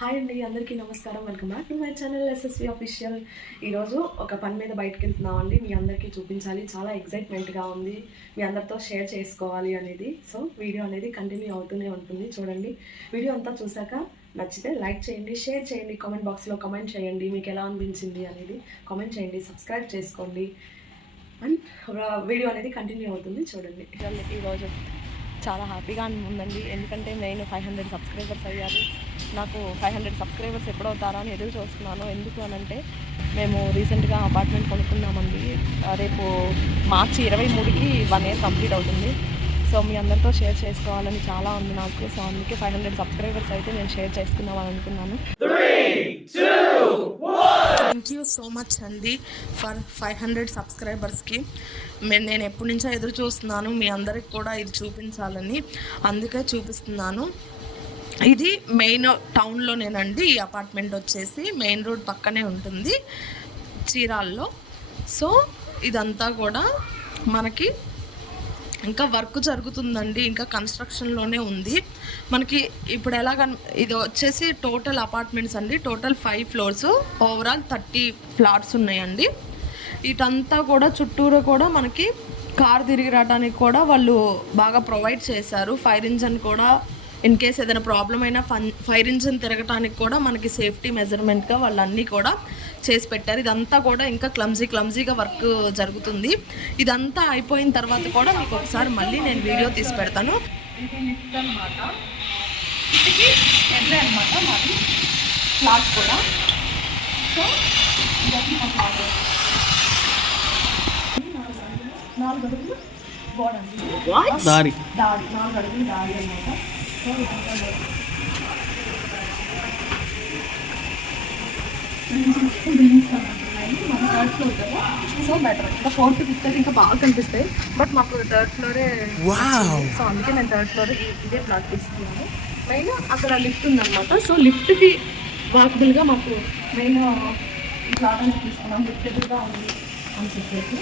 Hi అండి, అందరికీ నమస్కారం. Welcome back to my channel SSV official. ఈరోజు ఒక పని మీద బయటకు వెళ్తున్నామండి. మీ అందరికీ చూపించాలి, చాలా ఎక్సైట్మెంట్గా ఉంది, మీ అందరితో షేర్ చేసుకోవాలి అనేది. సో వీడియో అనేది కంటిన్యూ అవుతూనే ఉంటుంది. చూడండి, వీడియో అంతా చూసాక నచ్చితే లైక్ చేయండి, షేర్ చేయండి, కామెంట్ బాక్స్లో కామెంట్ చేయండి మీకు ఎలా అనిపించింది అనేది కామెంట్ చేయండి, సబ్స్క్రైబ్ చేసుకోండి అండ్ వీడియో అనేది కంటిన్యూ అవుతుంది. చూడండి, ఈరోజు చాలా హ్యాపీగా ఉందండి. ఎందుకంటే నేను 500 సబ్స్క్రైబర్స్ అయ్యారు. నాకు 500 సబ్స్క్రైబర్స్ ఎప్పుడవుతారా అని ఎదురు చూస్తున్నాను. ఎందుకు అనంటే మేము రీసెంట్గా అపార్ట్మెంట్ కొనుక్కున్నామండి. రేపు మార్చి 23కి 1 year కంప్లీట్ అవుతుంది. సో మీ అందరితో షేర్ చేసుకోవాలని చాలా ఉంది నాకు. సో అందుకే 500 సబ్స్క్రైబర్స్ అయితే నేను షేర్ చేసుకుందామని అనుకున్నాను. థ్యాంక్ యూ సో మచ్ అండి ఫర్ 500 సబ్స్క్రైబర్స్కి. నేను ఎప్పటి నుంచో ఎదురు చూస్తున్నాను మీ అందరికి కూడా ఇది చూపించాలని, అందుకే చూపిస్తున్నాను. ఇది మెయిన్ టౌన్లోనేనండి. ఈ అపార్ట్మెంట్ వచ్చేసి మెయిన్ రోడ్ పక్కనే ఉంటుంది, చీరాల్లో. సో ఇదంతా కూడా మనకి ఇంకా వర్క్ జరుగుతుందండి, ఇంకా కన్స్ట్రక్షన్లోనే ఉంది. మనకి ఇప్పుడు ఇది వచ్చేసి టోటల్ అపార్ట్మెంట్స్ అండి. టోటల్ 5 floors, ఓవరాల్ 30 ఫ్లాట్స్ ఉన్నాయండి. ఇటంతా కూడా చుట్టూరు కూడా మనకి కార్ తిరిగి రావడానికి కూడా వాళ్ళు బాగా ప్రొవైడ్ చేశారు. ఫైర్ ఇంజన్ కూడా ఇన్ కేస్ ఏదైనా ప్రాబ్లం అయినా ఫైర్ ఇంజన్ తిరగటానికి కూడా మనకి సేఫ్టీ మెజర్మెంట్గా వాళ్ళు అన్నీ కూడా చేసి పెట్టారు. ఇదంతా కూడా ఇంకా క్లమ్జీగా వర్క్ జరుగుతుంది. ఇదంతా అయిపోయిన తర్వాత కూడా మీకు ఒకసారి మళ్ళీ నేను వీడియో తీసి పెడతాను. ఇది లిఫ్ట్ అనమాట, ఇంటికి ఎదురే అనమాట మాది ఫ్లాట్ కూడా. సో ఇదన్నీ మా ఫ్లాట్ 4 అడుగులు గోడ అండి, 4 అడుగులు దారి అనమాట. సో మన థర్డ్ ఫ్లోర్ కదా, సో బెటర్. ఇంకా 4th 5th ఇంకా బాగా కనిపిస్తాయి, బట్ మాకు 3rd ఫ్లోరే. సో అందుకే నేను 3rd ఫ్లోర్ ఇదే ఫ్లాట్ తీసుకున్నాను. మెయిన్ అక్కడ లిఫ్ట్ ఉందన్నమాట. సో లిఫ్ట్కి వాకబుల్గా మాకు మెయిన్ ఈ ఫ్లాట్ అనేది తీసుకున్నాం. లిఫ్ట్ ఎదురుగా ఉంది అని చెప్పేసి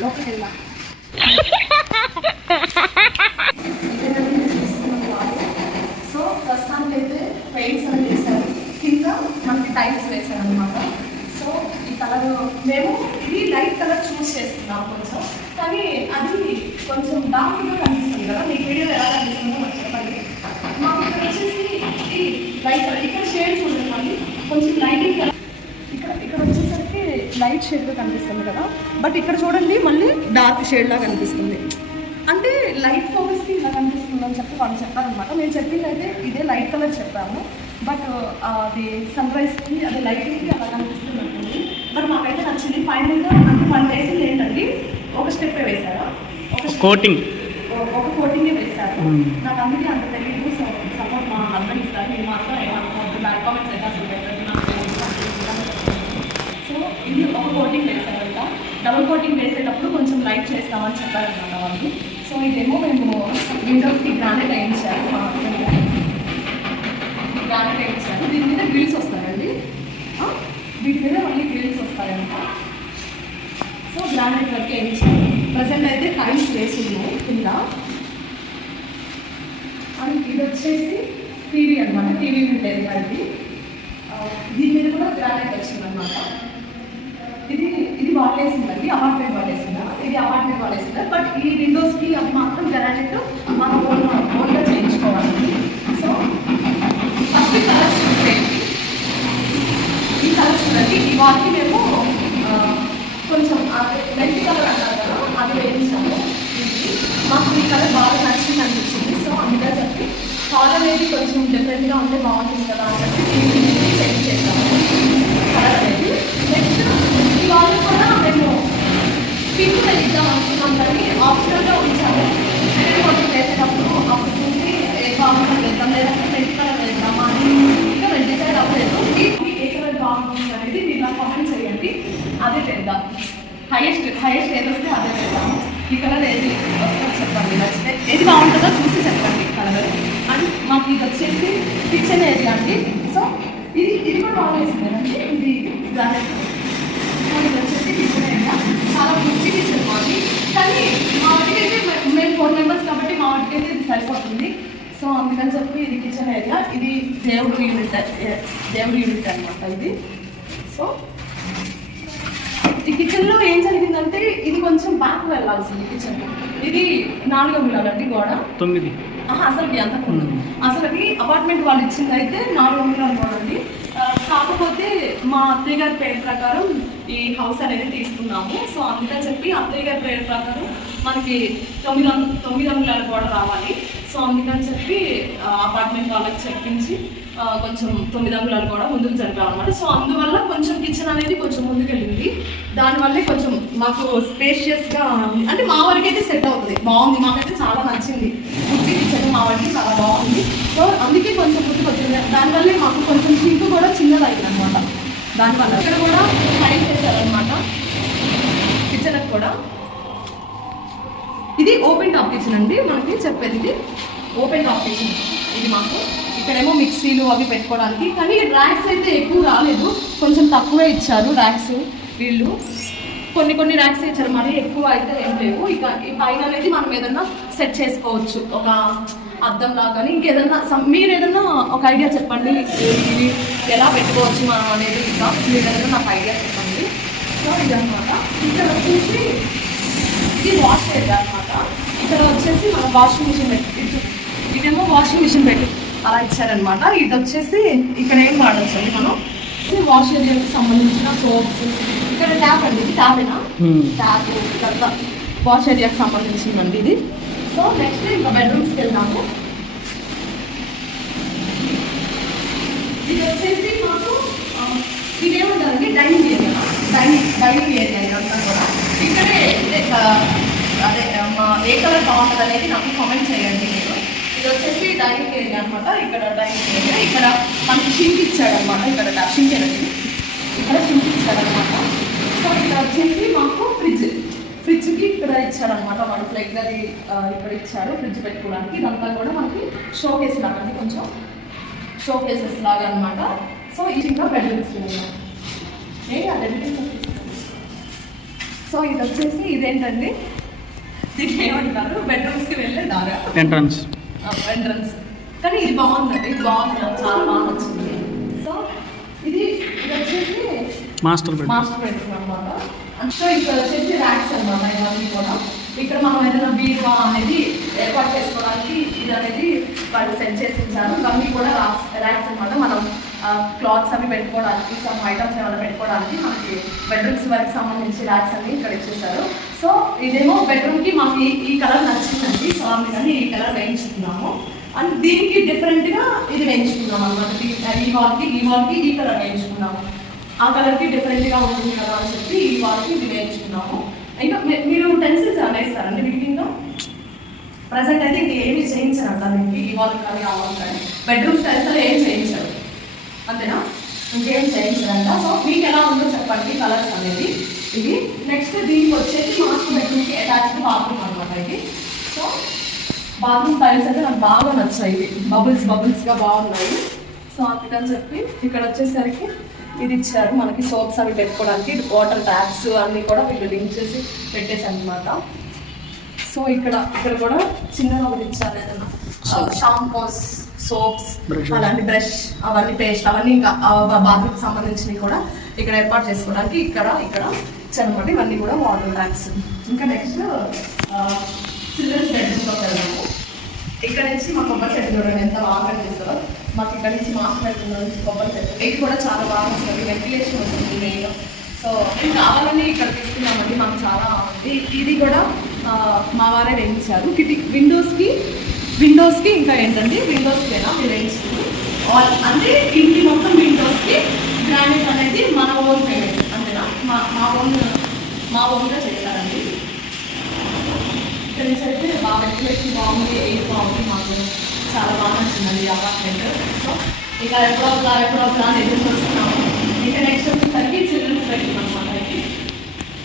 లోపలికి వెళ్ళాం. సో ప్రస్తుతానికి అయితే పెయింట్స్ అని వేశారు, కింద మనకి టైల్స్ వేశారు అనమాట. సో ఈ కలర్ మేము ఇది లైట్ కలర్ చూస్ చేసుకున్నాం కొంచెం, కానీ అది కొంచెం డార్క్గా కనిపిస్తుంది కదా. మీకు వీడియోలో ఎలా కనిపిస్తుందో మాకు చెప్పండి. మాకు ఇక్కడ వచ్చేసి ఈ లైట్ కలర్, ఇక్కడ షేడ్ చూడండి, మళ్ళీ కొంచెం లైటింగ్ కలర్ ఇక్కడ వచ్చేసరికి లైట్ షేడ్గా కనిపిస్తుంది కదా, బట్ ఇక్కడ చూడండి మళ్ళీ డార్క్ షేడ్లా కనిపిస్తుంది. అంటే లైట్ ఫోకస్కి ఇలా కనిపిస్తుంది అని చెప్పి వాళ్ళు చెప్పారనమాట. మేము చెప్పింది అయితే ఇదే లైట్ కలర్ చెప్పాము, బట్ అది సన్ రైజ్కి అది లైటింగ్కి అలా కనిపిస్తుంది అనుకుంది. బట్ మాకైతే నచ్చింది. ఫైనల్గా అంటే 1 days ఏంటండి, ఒక స్టెప్ వేశారు, ఒక కోటింగే వేశారు. నాకు అందుకే అంత తెలియదు. సో సపోర్ట్ మా హస్బెండ్ ఇస్తారు, మీరు మాత్రం ఏమనుకోవద్దు, బ్యాక్ కామెంట్స్ అయితే అసలు పెట్టదు. సో ఇది ఒక కోటింగ్ వేసారంట. డబుల్ కోటింగ్ వేసేటప్పుడు కొంచెం లైట్ చేస్తామని చెప్పారన్నమాట వాళ్ళు. సో ఇదేమో మేము విండోస్కి గ్రానైట్ వేయించారు, మా హస్బెండ్ గ్రానైట్ వేయించారు. దీని మీద గ్రిల్స్ వస్తాయండి, వీటి మీద మళ్ళీ గ్రిల్స్ వస్తాయంట. సో గ్రానైట్ వర్క్ వేయించారు. ప్రజెంట్ అయితే టైల్స్ వేసింది కింద. అండ్ ఇది వచ్చేసి టీవీ అనమాట, టీవీ ఉండేది అది. దీని మీద కూడా గ్రానైట్ వచ్చిందనమాట. ఇది వాడేసిందండి, అపార్ట్మెంట్ వాడేసిందా, ఇది అపార్ట్మెంట్ వాడేసిందా. బట్ ఈ విండోస్కి అది మాత్రం గ్రానైట్ మనం ఓన్గా చేయించుకోవాలండి. సో ఫస్ట్ కలర్ చూసేయండి, ఈ కలర్ చూడండి. ఈ వాటికి మేము కొంచెం లైట్ కలర్ అంటారు కదా, అది వేయించాము. మాకు ఈ కలర్ బాగా నచ్చింది అనిపించింది. సో అందుకని చెప్పి హాల్ అనేది కొంచెం డిఫరెంట్గా ఉంటే బాగుంటుంది కదా అని చెప్పి టీవీ చేంజ్ చేసాము కలర్ అనేది. నెక్స్ట్ ఈ వాళ్ళు కూడా మేము పింక్ వేద్దాం అనుకున్నాం, కానీ ఆప్షనల్గా ఉంచాము. సెకండ్ కోటింగ్ వేసేటప్పుడు అప్పుడు చూసి ఏ బాగుంటుంది వేద్దాం, లేదంటే రెడ్ కలర్ వేద్దామా అని ఇంకా మేము డిసైడ్ అవ్వలేదు. ఏ కలర్ బాగుంటుంది అనేది మీరు నాకు కామెంట్ చేయండి, అదే వేద్దాం. హైయెస్ట్ ఏది వస్తే అదే వేద్దాము. ఈ కలర్ ఏది వస్తుందో చెప్పండి, నచ్చితే ఏది బాగుంటుందో చూసి చెప్పండి కలర్. అండ్ మాకు ఇది వచ్చేసి కిచెన్ ఏరియా అండి. సో ఇది కూడా బాగా వేసిందండి, ఇది గ్రానైట్. సో ఇది వచ్చేసి కిచెన్ ఏరియా, చాలా మంచి కిచెన్ మాది. కానీ మా వాటికి అయితే మేము 4 members కాబట్టి మా వాటికి అయితే ఇది సరిపోతుంది. సో అందుకని చెప్పి ఇది కిచెన్ ఏరియా, ఇది దేవుడు యూనిట్ అనమాట ఇది. సో ఈ కిచెన్లో ఏం జరిగిందంటే ఇది కొంచెం బ్యాక్ వెళ్ళాల్సింది కిచెన్. ఇది 4 అంగుళాలండి గోడ, 9 అసలుకి అంతకుండా. అసలుకి అపార్ట్మెంట్ వాళ్ళు ఇచ్చింది అయితే 4 అంగుళాలు గోడ అండి. కాకపోతే మా అత్తయ్య గారి పేరు ప్రకారం ఈ హౌస్ అనేది తీసుకున్నాము. సో అందుకని చెప్పి అత్తయ్య గారి పేరు ప్రకారం మనకి 9 అంగుళాలు కూడా రావాలి. సో అందుకని చెప్పి అపార్ట్మెంట్ వాళ్ళకి చెప్పించి కొంచెం 9 అంగుళాలు కూడా ముందుకు జరిపాం అనమాట. సో అందువల్ల కొంచెం కిచెన్ అనేది కొంచెం ముందుకు వెళ్ళింది. దానివల్లే కొంచెం మాకు స్పేషియస్గా అంటే మా వరకు అయితే సెట్ అవుతుంది, బాగుంది, మాకైతే చాలా నచ్చింది. కుర్చీ కిచెన్ మా వరకు చాలా బాగుంది. సో అందుకే కొంచెం ముందుకు వచ్చింది. దానివల్లే మాకు కొంచెం సింక్ కూడా చిన్నది అయింది అనమాట. దానివల్ల ఇక్కడ కూడా టైల్స్ వేసారనమాట కిచెన్కి కూడా. ఇది ఓపెన్ టాప్ కిచెన్ అండి, మనకి చెప్పేది ఇది ఓపెన్ టాప్ కిచెన్. ఇది మాకు ఇక్కడేమో మిక్సీలు అవి పెట్టుకోవడానికి, కానీ ర్యాక్స్ అయితే ఎక్కువ రాలేదు, కొంచెం తక్కువే ఇచ్చారు ర్యాక్స్ వీళ్ళు. కొన్ని ర్యాక్స్ ఇచ్చారు, మరీ ఎక్కువ అయితే ఏం లేవు. ఇక ఈ పైన అనేది మనం ఏదన్నా సెట్ చేసుకోవచ్చు, ఒక అద్దం లాగా. కానీ ఇంకేదన్నా మీరు ఏదన్నా ఒక ఐడియా చెప్పండి, ఇది ఎలా పెట్టుకోవచ్చు మనం అనేది. ఇంకా మీరు ఏదన్నా నాకు ఐడియా చెప్పండి. సో ఇదనమాట. ఇక్కడ వచ్చేసి ఇది వాష్ ఏరియా అనమాట. ఇక్కడ వచ్చేసి మనం వాషింగ్ మిషన్ పెట్టి, ఇదేమో వాషింగ్ మిషన్ పెట్టి అలా ఇచ్చారనమాట. ఇది వచ్చేసి ఇక్కడ ఏం వాడచ్చు అండి మనం, వాష్ ఏరియాకి సంబంధించిన సోప్స్. ఇక్కడ ట్యాప్ అండి, ఇది ట్యాపేనా, ట్యాప్ ఇదంతా వాష్ ఏరియాకి సంబంధించిందండి ఇది. సో నెక్స్ట్ ఇంకా బెడ్రూమ్స్కి వెళ్దాము. ఇది వచ్చేసి మాకు ఇదేముంటుందండి డైనింగ్ ఏరియా, డైనింగ్ ఏరియా ఇదంతా కూడా. ఇక్కడే అదే ఏ కలర్ బాగుంటుంది అనేది నాకు కామెంట్ చేయండి మీరు. ఇది వచ్చేసి డైనింగ్ ఏరియా అనమాట. ఇక్కడ డైనింగ్ ఏరియా, ఇక్కడ మనకి షింక్ ఇచ్చాడనమాట. ఇక్కడ షింక్ అనేది ఇక్కడ షింక్ ఇచ్చాడనమాట. సో ఇక్కడ వచ్చేసి మాకు ఫ్రిడ్జ్కి ఇక్కడ ఇచ్చాడనమాట. మనకు రెగ్యులర్ ఇక్కడ ఇచ్చారు ఫ్రిడ్జ్ పెట్టుకోవడానికి. ఇదంతా కూడా మనకి షో కేస్ లాగా అండి, కొంచెం షో కేసెస్ లాగా అనమాట. సో ఇది ఇంకా బెడ్రూమ్స్ సో ఇది వచ్చేసి ఇదేంటండి, దీనికి ఏమంటారు, బెడ్రూమ్స్కి వెళ్ళే దారా ఎంట్రన్స్. కానీ ఇది బాగుందండి, ఇది బాగుంది, నాకు చాలా బాగా నచ్చింది. సో ఇది వచ్చేసి మాస్టర్ బెడ్రూమ్ అనమాట. సో ఇక్కడ వచ్చేసి ర్యాక్స్ అనమాట. ఇవన్నీ కూడా ఇక్కడ మనం ఏదైనా బీరువా అనేది ఏర్పాటు చేసుకోవడానికి ఇది అనేది వాళ్ళు సెట్ చేసి ఇచ్చారు. ఇవన్నీ కూడా ర్యాక్స్ అనమాట. మనం క్లాత్స్ అవి పెట్టుకోవడానికి, సమ్ ఐటమ్స్ ఏమైనా పెట్టుకోవడానికి మనకి బెడ్రూమ్స్ వరకు సంబంధించి ర్యాక్స్ అన్ని ఇక్కడ ఇచ్చేసారు. సో ఇదేమో బెడ్రూమ్కి మాకు ఈ కలర్ నచ్చిందండి. సో అందుకని ఈ కలర్ వేయించుకున్నాము. అండ్ దీనికి డిఫరెంట్గా ఇది వేయించుకున్నాం అనమాట. ఈ వాల్కి ఈ కలర్ వేయించుకున్నాము. ఆ కలర్కి డిఫరెంట్గా ఉంటుంది కదా అని చెప్పి ఈ వాల్కి ఇది వేయించుకున్నాము. ఇంకా మీరు టెన్సిల్స్ ఏమైనా ఇస్తారండి బిగినింగ్లో? ప్రజెంట్ అయితే ఇంక ఏమి చేయించారంట దీనికి, ఈ వాల్ కానీ ఆ వాల్ కానీ. బెడ్రూమ్ స్టైల్స్ ఏం చేయించారు అంతేనా, ఇంకేం చేయించారంట. సో మీకు ఎలా ఉందో చెప్పండి కలర్స్ అనేది. ఇది నెక్స్ట్ దీనికి వచ్చేసి మాస్టర్ బెడ్రూమ్కి అటాచ్డ్ బాత్రూమ్ అనమాట ఇది. సో బాత్రూమ్ టైల్స్ అయితే నాకు బాగా నచ్చాయి, ఇవి బబుల్స్గా బాగున్నాయి. సో అందుకని చెప్పి ఇక్కడ వచ్చేసరికి ఇది ఇచ్చారు మనకి, సోప్స్ అవి పెట్టుకోవడానికి వాటర్ ట్యాప్స్ అన్నీ కూడా వీళ్ళు లింక్ చేసి పెట్టేసి అనమాట. సో ఇక్కడ కూడా చిన్నగా ఒకటి ఇచ్చారు, ఏదన్నా షాంపూస్, సోప్స్, అలాంటి బ్రష్, అవన్నీ పేస్ట్, అవన్నీ ఇంకా బాత్రూమ్కి సంబంధించినవి కూడా ఇక్కడ ఏర్పాటు చేసుకోవడానికి ఇక్కడ ఇచ్చారనమాట. ఇవన్నీ కూడా వాటర్ ట్యాప్స్. ఇంకా నెక్స్ట్ చిల్డ్రన్స్ బెడ్రూమ్లోకి వెళ్దాము. ఇక్కడ నుంచి మా కొబ్బరి చెట్టు చూడండి ఎంత బాగా కనిపిస్తుందో. మాకు ఇక్కడ నుంచి మాస్క్ పెట్టుకున్న నుంచి కొబ్బరి చెట్టు ఇది కూడా చాలా బాగా వస్తుంది, వెంటిలేషన్ వస్తుంది మెయిన్. సో మేము కావాలని ఇక్కడ తీసుకున్నామండి, మాకు చాలా ఇది కూడా మా వారే వేయించారు. విండోస్కి ఇంకా ఏంటంటే విండోస్కేనా మీరు వేయించుకుంది అంటే ఇంటి మొత్తం విండోస్కి గ్రానైట్ అనేది మన ఓన్ పేమెంట్ అంతేనా, మా ఓన్గా చేశారండి. ఇక్కడ నుంచి అయితే బాగా వెంటిలేషన్ బాగుంది, ఎయిర్ బాగుంది, మాకు చాలా బాగా నచ్చిందండి అపార్ట్మెంట్. సో ఇక ఎప్పుడో ఎదురు చూస్తున్నాము. ఇక నెక్స్ట్ వచ్చేసరికి చిల్డ్రన్స్ బెడ్రూమ్ అనమాట.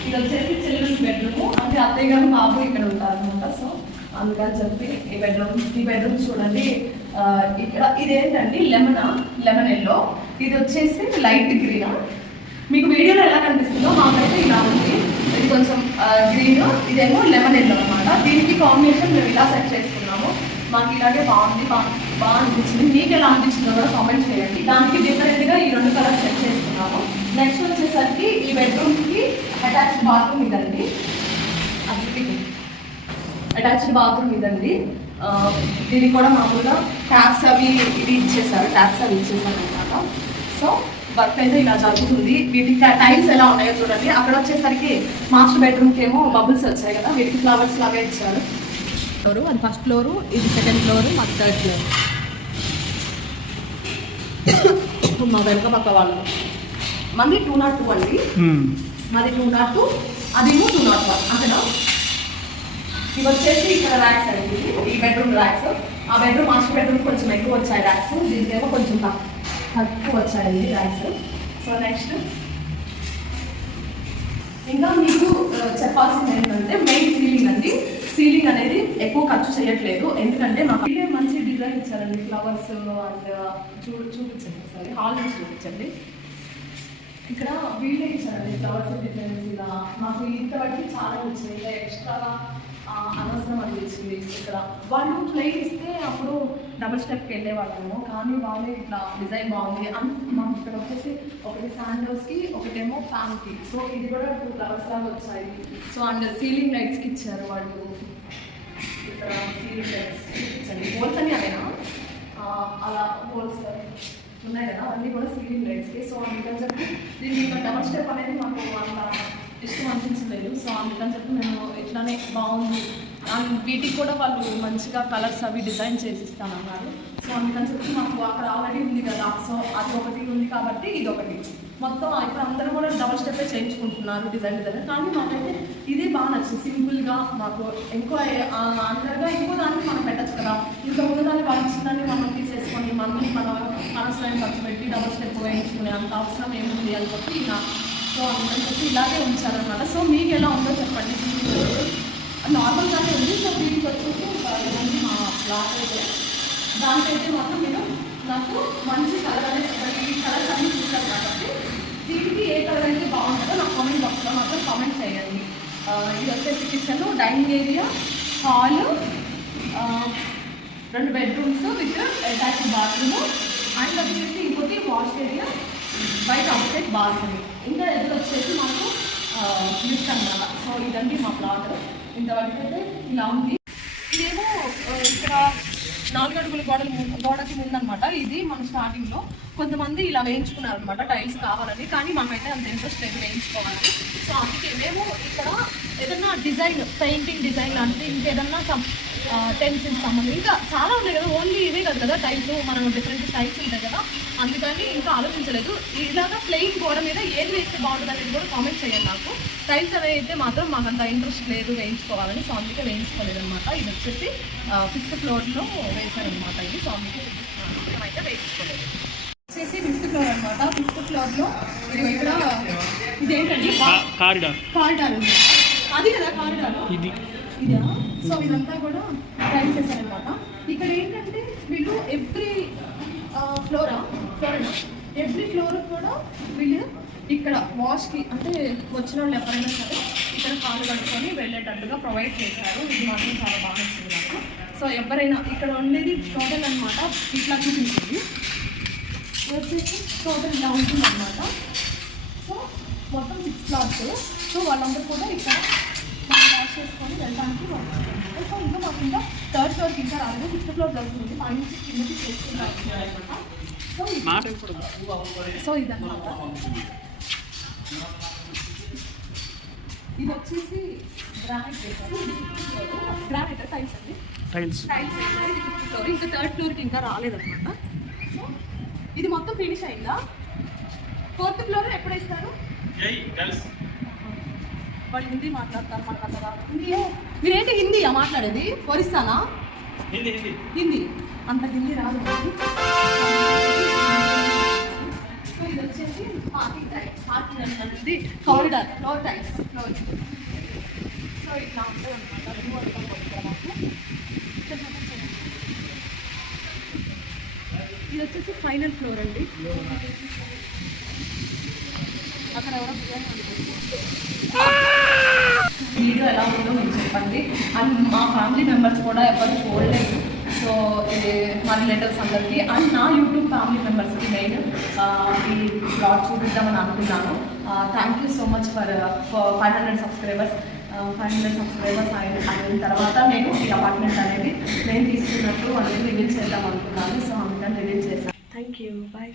ఇది వచ్చేసి చిల్డ్రన్స్ బెడ్రూమ్ అంటే అత్తయ్య గారు బాబు ఇక్కడ ఉంటారు అనమాట. సో అందుకని చెప్పి ఈ బెడ్రూమ్ చూడండి. ఇక్కడ ఇదేంటండి లెమన్ ఎల్లో, ఇది వచ్చేసి లైట్ గ్రీన్. మీకు వీడియోలో ఎలా కనిపిస్తుందో మాకైతే ఇలా ఉంది. ఇది కొంచెం గ్రీన్, ఇదేమో లెమన్ ఎల్లో అనమాట. దీనికి కాంబినేషన్ మేము ఇలా సెట్ చేసుకున్నాము. మాకు ఇలాగే బాగుంది, బాగా అనిపించింది. మీకు ఎలా అనిపించిందో కూడా కామెంట్ చేయండి. దానికి డిఫరెంట్గా ఈ 2 కలర్స్ సెట్ చేసుకున్నాము. నెక్స్ట్ వచ్చేసరికి ఈ బెడ్రూమ్కి అటాచ్డ్ బాత్రూమ్ ఇదండి. అటాచ్డ్ బాత్రూమ్ ఇదండి. దీనికి కూడా మామూలుగా ట్యాప్స్ అవి ఇచ్చేసారు అనమాట. సో వర్క్ అయితే ఇలా జరుగుతుంది. వీటికి టైల్స్ ఎలా ఉన్నాయో చూడండి. అక్కడ వచ్చేసరికి మాస్టర్ బెడ్రూమ్కి ఏమో బబుల్స్ వచ్చాయి కదా, వీటికి ఫ్లవర్స్ లాగా ఇచ్చారు. ఫ్లోరు అది ఫస్ట్ ఫ్లోరు, ఇది సెకండ్ ఫ్లోరు, మాది థర్డ్ ఫ్లోర్. మా వెనక పక్క వాళ్ళు మంది 202 అండి, మాది 202, అదేమో 201. అక్కడ ఇవి వచ్చేసి ఇక్కడ ర్యాక్స్ అండి. ఈ బెడ్రూమ్ ర్యాక్స్, ఆ బెడ్రూమ్ మాస్టర్ బెడ్రూమ్ కొంచెం ఎక్కువ వచ్చాయి ర్యాక్స్, దీనికేమో కొంచెం తక్కువ వచ్చాయండి ర్యాక్స్. సో నెక్స్ట్ ఇంకా మీకు చెప్పాల్సింది ఏంటంటే మెయిన్ సీలింగ్ అండి. సీలింగ్ అనేది ఎక్కువ ఖర్చు చేయట్లేదు, ఎందుకంటే మాకు ఇదే మంచి డిజైన్ ఇచ్చారండి. ఫ్లవర్స్ అండ్ చూపించండి ఒకసారి, హాల్ నుంచి చూపించండి. ఇక్కడ వీళ్ళే ఇచ్చారండి ఫ్లవర్స్ డిజైన్స్. ఇలా మాకు ఇంతవరకు చాలా వచ్చినాయి, ఇలా ఎక్స్ట్రాగా అనవసరం అనిపించింది. ఇక్కడ వాళ్ళు ప్లేట్ ఇస్తే అప్పుడు డబుల్ స్టెప్కి వెళ్ళేవాళ్ళము, కానీ వాళ్ళే ఇట్లా డిజైన్ బాగుంది. మాకు ఇక్కడ వచ్చేసి ఒకటి శాండల్స్కి, ఒకటేమో ఫ్యాన్కి. సో ఇది కూడా 2 ఫ్లవర్స్ లాగా వచ్చాయి. సో అండ్ సీలింగ్ లైట్స్కి ఇచ్చారు వాళ్ళు. ఇక్కడ సీలింగ్ లైట్స్ చూపించండి, హోల్స్ అని అదేనా అలా హోల్స్ ఉన్నాయి కదా, అవన్నీ కూడా సీలింగ్ లైట్స్కి. సో అందుకని చెప్పి దీనికి ఇంకా డబుల్ స్టెప్ అనేది మాకు అంత ఇష్టం అనిపించలేదు. సో అందుకని చెప్పి మేము ఇట్లానే బాగుంది. అండ్ వీటికి కూడా వాళ్ళు మంచిగా కలర్స్ అవి డిజైన్ చేసి ఇస్తానన్నారు. సో అందుకని చెప్పి మాకు అక్కడ ఆల్రెడీ ఉంది కదా, సో అది ఒకటి ఉంది కాబట్టి ఇది ఒకటి మొత్తం ఇక్కడ అందరూ కూడా డబుల్ స్టెప్పే చేయించుకుంటున్నారు డిజైన్. కానీ మాకైతే ఇదే బాగా నచ్చింది, సింపుల్గా. మాకు ఇంకో అందరిగా ఇంకో దాన్ని మనం పెట్టచ్చు కదా, ఇంకా ముందు దాన్ని వాళ్ళు ఇచ్చిన దాన్ని మనం తీసేసుకొని మనం అనవసరం ఖర్చు పెట్టి డబుల్ స్టెప్ వేయించుకునే అంత అవసరం ఏముంది అని చెప్పి ఇలా. సో అందుకని చెప్పి ఇలాగే ఉంచారనమాట. సో మీకు ఎలా ఉందో చెప్పండి. నార్మల్గానే ఉంది. సో దీనికి వచ్చేసి ఇవన్నీ మా ప్లాట్ అయితే, దానికైతే మాత్రం మీరు నాకు మంచి కలర్ అనేది చెప్పండి. ఈ కలర్స్ అన్నీ చూసారు కాబట్టి దీనికి ఏ కలర్ అయితే బాగుంటుందో నాకు కామెంట్ బాక్స్లో మాత్రం కామెంట్ చేయండి. ఇది వచ్చేసి kitchen, dining area, hall, 2 bedrooms with attached bathroom, and వచ్చేసి ఇంకోటి వాష్ ఏరియా, బయట అవుట్సైడ్ బాల్కనీ, ఇంకా ఎదురు వచ్చేసి మాకు లిఫ్ట్ అన్నమాట. సో ఇదండి మా ప్లాట్. ఇంతవరకు అయితే ఇలా ఉంది. ఇదేమో ఇక్కడ 4 అడుగుల గోడకి ముందనమాట. ఇది మన స్టార్టింగ్లో కొంతమంది ఇలా వేయించుకున్నారనమాట టైల్స్ కావాలని, కానీ మాకైతే అంత ఇంట్రెస్ట్ లేదు వేయించుకోవాలని. సో అందుకే మేము ఇక్కడ ఏదన్నా డిజైన్, పెయింటింగ్ డిజైన్ లాంటిది, ఇంకేదన్నా టెన్సిల్స్ సంబంధం ఇంకా చాలా ఉన్నాయి కదా, ఓన్లీ ఇవే కాదు కదా టైల్స్, మనం డిఫరెంట్ టైల్స్ ఉంటాయి కదా, అందుకని ఇంకా ఆలోచించలేదు. ఇలాగా ప్లెయిన్ గోడ మీద ఏది వేస్తే బాగుంటుంది అనేది కూడా కామెంట్ చేయండి నాకు. టైల్స్ అవి అయితే మాత్రం మాకు అంత ఇంట్రెస్ట్ లేదు వేయించుకోవాలని, సో అందుకే వేయించుకోలేదు అనమాట. ఇది వచ్చేసి 5th ఫ్లోర్లో వేశారనమాట ఇది. సో అందుకే చూపిస్తున్నాను, మేమైతే వేయించుకోలేదు. వచ్చేసి 5th ఫ్లోర్ అనమాట. 5th ఫ్లోర్లో ఇది ఇక్కడ ఇదేంటండి కారిడార్ అది కదా, కారిడార్ ఇదా. సో ఇదంతా కూడా టైల్స్ వేశారనమాట. ఇక్కడ ఏంటంటే వీళ్ళు ఎవ్రీ ఫ్లోర్ కూడా వీళ్ళు ఇక్కడ వాష్కి అంటే వచ్చిన వాళ్ళు ఎవరైనా సరే ఇక్కడ కాలు కట్టుకొని వెళ్ళేటట్టుగా ప్రొవైడ్ చేశారు. ఇది మాత్రం చాలా బాగా నచ్చింది నాకు. సో ఎవరైనా ఇక్కడ ఉండేది టోటల్ అనమాట ఇట్లా చూపించింది, వచ్చేసి టోటల్ ఇలా ఉంటుంది అనమాట. సో మొత్తం 6 ఫ్లాట్స్. సో వాళ్ళందరూ కూడా ఇక్కడ వాష్ చేసుకొని వెళ్ళడానికి వస్తుంది. సో ఇంకా మాకు ఇంకా 3rd ఫ్లోర్కి ఇంకా రాలేదు, 5th ఫ్లోర్ జరుగుతుంది. పై నుంచి కిందకి చేసుకుంటారు అనమాట. సో ఇదన్నమాట. ఇది వచ్చేసి గ్రానైట్ వేసారు, గ్రానైట్ టైల్స్ అండి, టైల్స్ వేసారు. ఇది 5th ఫ్లోర్, ఇంకా 3rd ఫ్లోర్కి ఇంకా రాలేదన్నమాట. సో ఇది మొత్తం ఫినిష్ అయిందా? 4th ఫ్లోర్ ఎప్పుడు వేస్తారు? వాళ్ళు హిందీ మాట్లాడతారు, మనకు అంతగా హిందీ. మీరేంటి హిందీయా మాట్లాడేది? ఒరిస్సానా? హిందీ అంత హిందీ రాదు. సో ఇది వచ్చేసి పార్కింగ్ టైల్స్, పార్కింగ్ అనేది corridor floor tiles floor. So ఇట్లా ఉంటుంది అనమాట. ఇది వచ్చేసి ఫైనల్ ఫ్లోర్ అండి. అక్కడ ఎవరో బిర్యానీ వండుకుంటున్నారు. వీడియో ఎలా ఉందో మీరు చెప్పండి. అండ్ మా ఫ్యామిలీ మెంబర్స్ కూడా ఎవరు చూడలేదు, సో ఇది మా రిలేటివ్స్ అందరికీ అండ్ నా యూట్యూబ్ ఫ్యామిలీ మెంబర్స్కి మెయిన్ ఈ ప్లాట్ చూపిద్దామని అనుకున్నాను. Thank you so much for 500 subscribers. 500 subscribers అయిన తర్వాత నేను ఈ అపార్ట్మెంట్ అనేది నేను తీసుకున్నట్టు అనేది రివీల్ చేద్దాం అనుకున్నాను. సో అందుకని రివీల్ చేశాను. Thank you, bye.